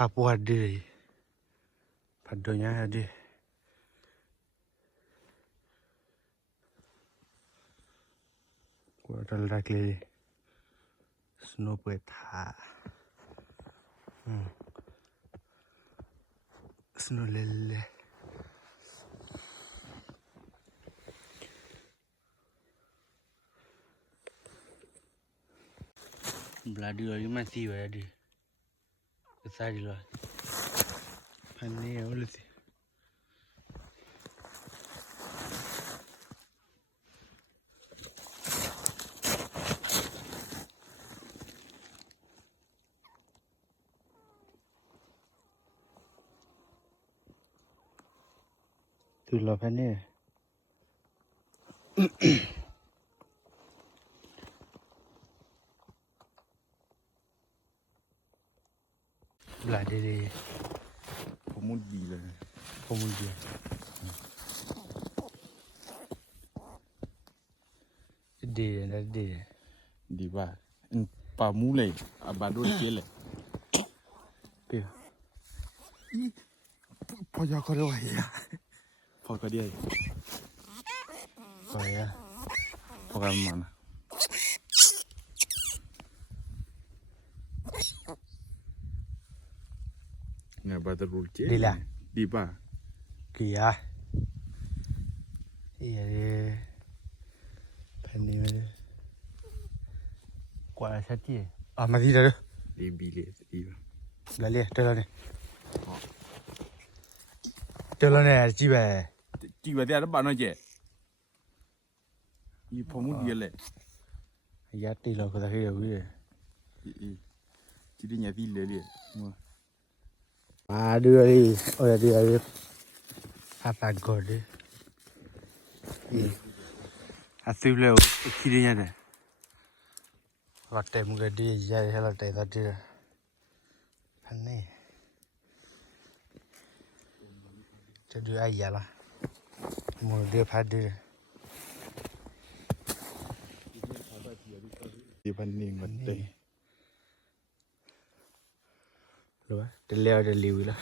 Papua đi Phật đồ nhá đi Qua trần rạc lì Snow bơi thả Snow lê lê Bloody rồi mà xì vậy đi Cái xa đi rồi Phần này ở lượt từ lò phần này lại điผมมุดดีเลย không muốn gì đi là đi ดีว่าปลามูเลยอาบาโดนเกเลย kìa พอยาก็ได้พอก็ได้ rồi á พอกันมันเนี่ยบาดรูเกดีป่ะ kìa đi phần này mà quả là sát chi à mà gì rồi ดีบีเลยดีป่ะ lại liền chơi lên này chơi lên này chi về จีบเดียร์บ้านน้อยเจ๊อีพอมุดดีเลย giá tỷ lệ của ta khi đâu vậy จีดีเนี่ยดีเลยà đưa đi ôi đưa đi apa god đi à tiêu leo khi đi nha này vặt tay một cái đi dài hay là tay ta đi anh này cho đưa ai vậy là một đưa phát đi ดีพันนี่มันเต็ม rồi để leo để liều đó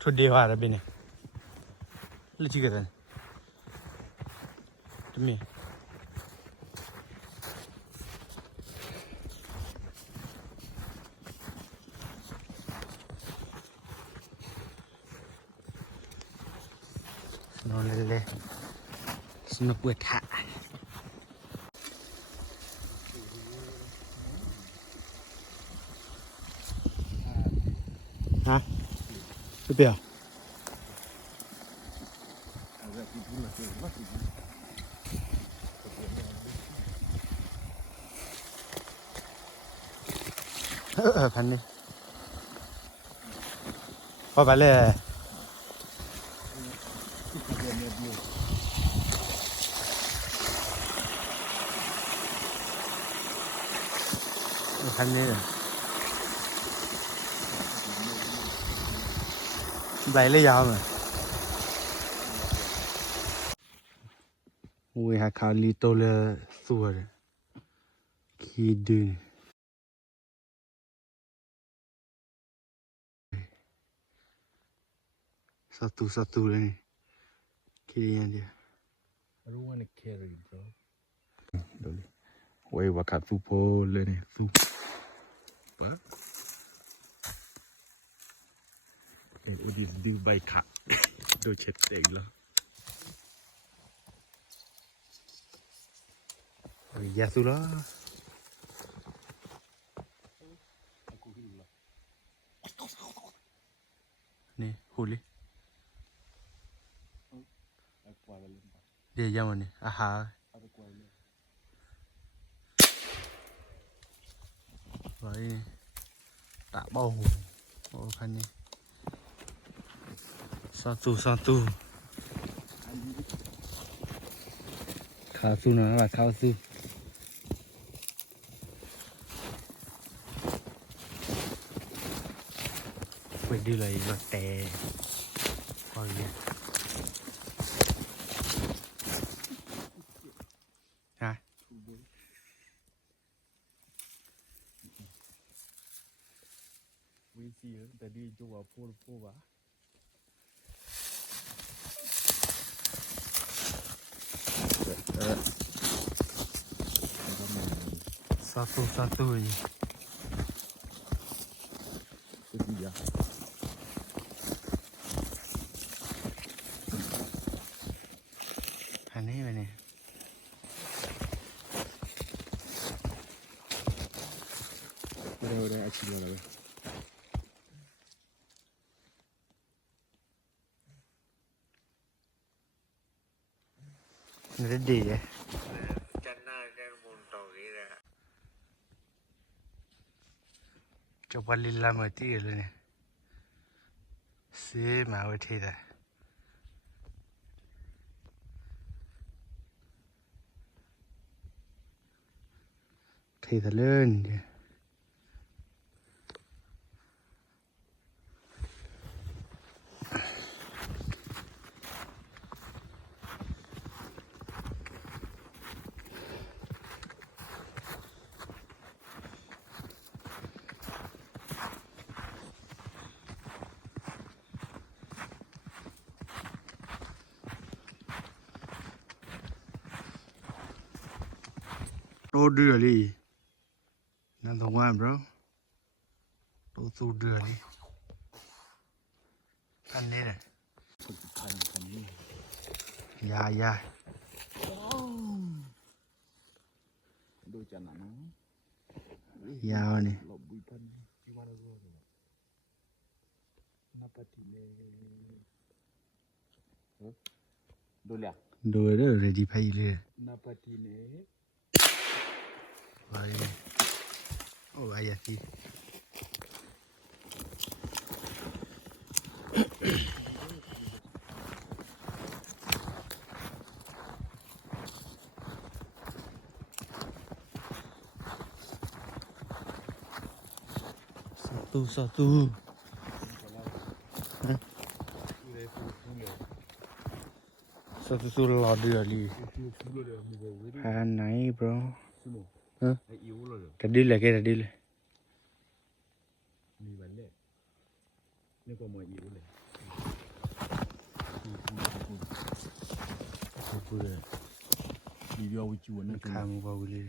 thôi đi vào bên này lấy chi cái này tụi mình nó lên nó quệt hạ hả cái biểu phần đi có phải là phần này lấy lấy dao mà ui hai khảo lý tô là xua rồi khi đưa satu ini kirinya dia I don't want to carry bro ไว้ว่าขาดซูโพเลยเนี่ยซูปะโอ้ดิดูใบขาดโดยเช็ดเต็งแล้ว dạ su đó nè huli dia jam ni aha vậy tạ bầu ô khăn đi satu khao su nó là khao su quên đi lấy vật tè coi nha tadi coba pul bah. สาธุสาธุอี Itu dia. อันนี้ไปนี่ Udah aci lah. นี่ดีเลย Chana kan munto gira. จบวันลิลลามาตีเลยเนี่ยซื้อมาไว้ที่ไหนที่ทะเลนี่โตเดือดเลยนั่นตรงว่า bro โตสูเดือดเลยอันนี้แหละ Kan ni. ยายา Do chana no. ยาวนี่ Lobui pan. Gimana gua? Napati le. Do lihat. ดูเด้อเรดี้ไปเลย Napati le. ไปโอ้ยอยากกินสาธุสาธุรอเดือดเลย ฮาไหน bro ฮะ Ai yêu rồi. กระดิ่งเลยแกกระดิ่งเลย Mi vấn đề. Nhưng còn mọi yêu này. Cô đây. Đi vô với chuột nó ข้ามเบาเลย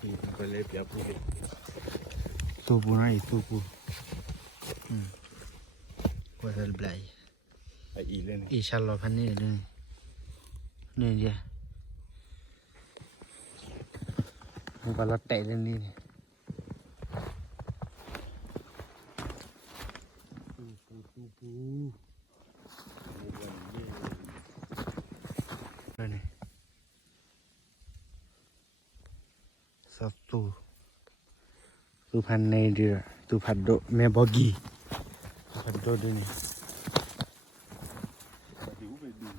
thì phải lấy béo cô đi. ตัวปูนะอีตัวปูกว่าจะบลาย Ai ý lên này. อีชาลอพันนี่เลยนี่เดียมันก็รถเตะเรื่องนี้นี่ Tu. เลยนี่สัตว์ตูพันในเดือตูพัดโดแม่บอกกี้พัดโดด้วยนี่ Hiểu về đường.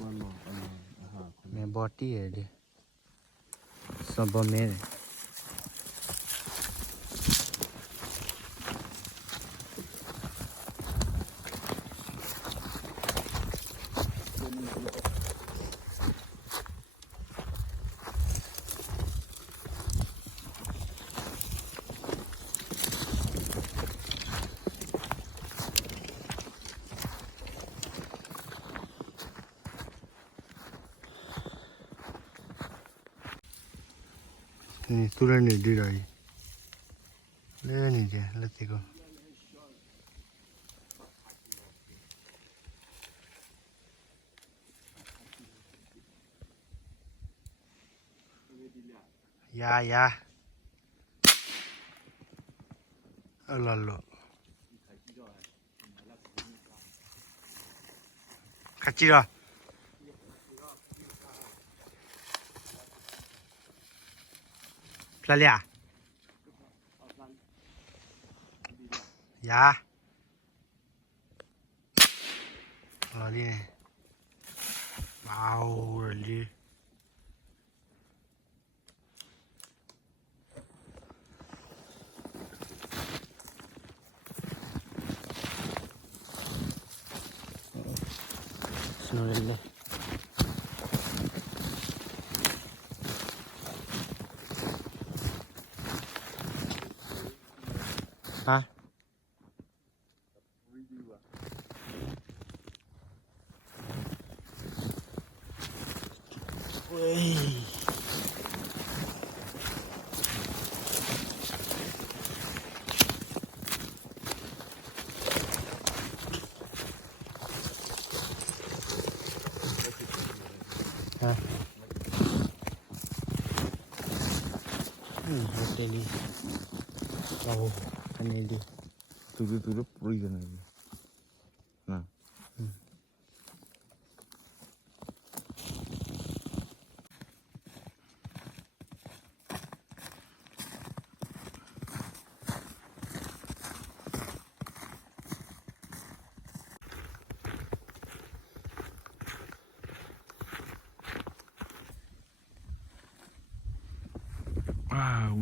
Ba lò à. แม่บอตี้เลยดิสมบูรณ์แม่เลย นี่ตุเรนนี่ดีเลยเล่นนี่เจ้าเล่นติโกยลอขัดจีรอพลาเลียยาอะไรเนี่ยว้าวเลย Snorelle. ฮะเว้ยฮะโฮเทลเราอันนี้ดี tudo por aí, né? Não.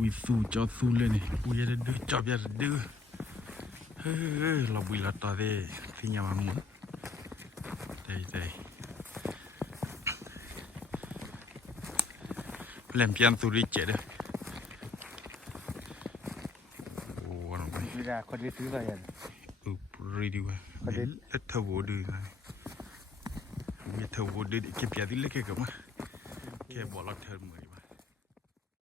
วิสูจอดสูเลยนี่อุยดื้อจอบยาดื้อเฮ้ยเราบุยละต่อเด้ที่ยามังใจแหลมเพียนสุริเจเด้อโอ้น้องไป เวลาคนได้ซื้ออะไรอ่ะ รีดีว่ะเดี๋ยวเธอโวดื้อนะเธอโวดื้อแกเปียดิเล็กแกกับมาแกบอกเราเธอเหมือน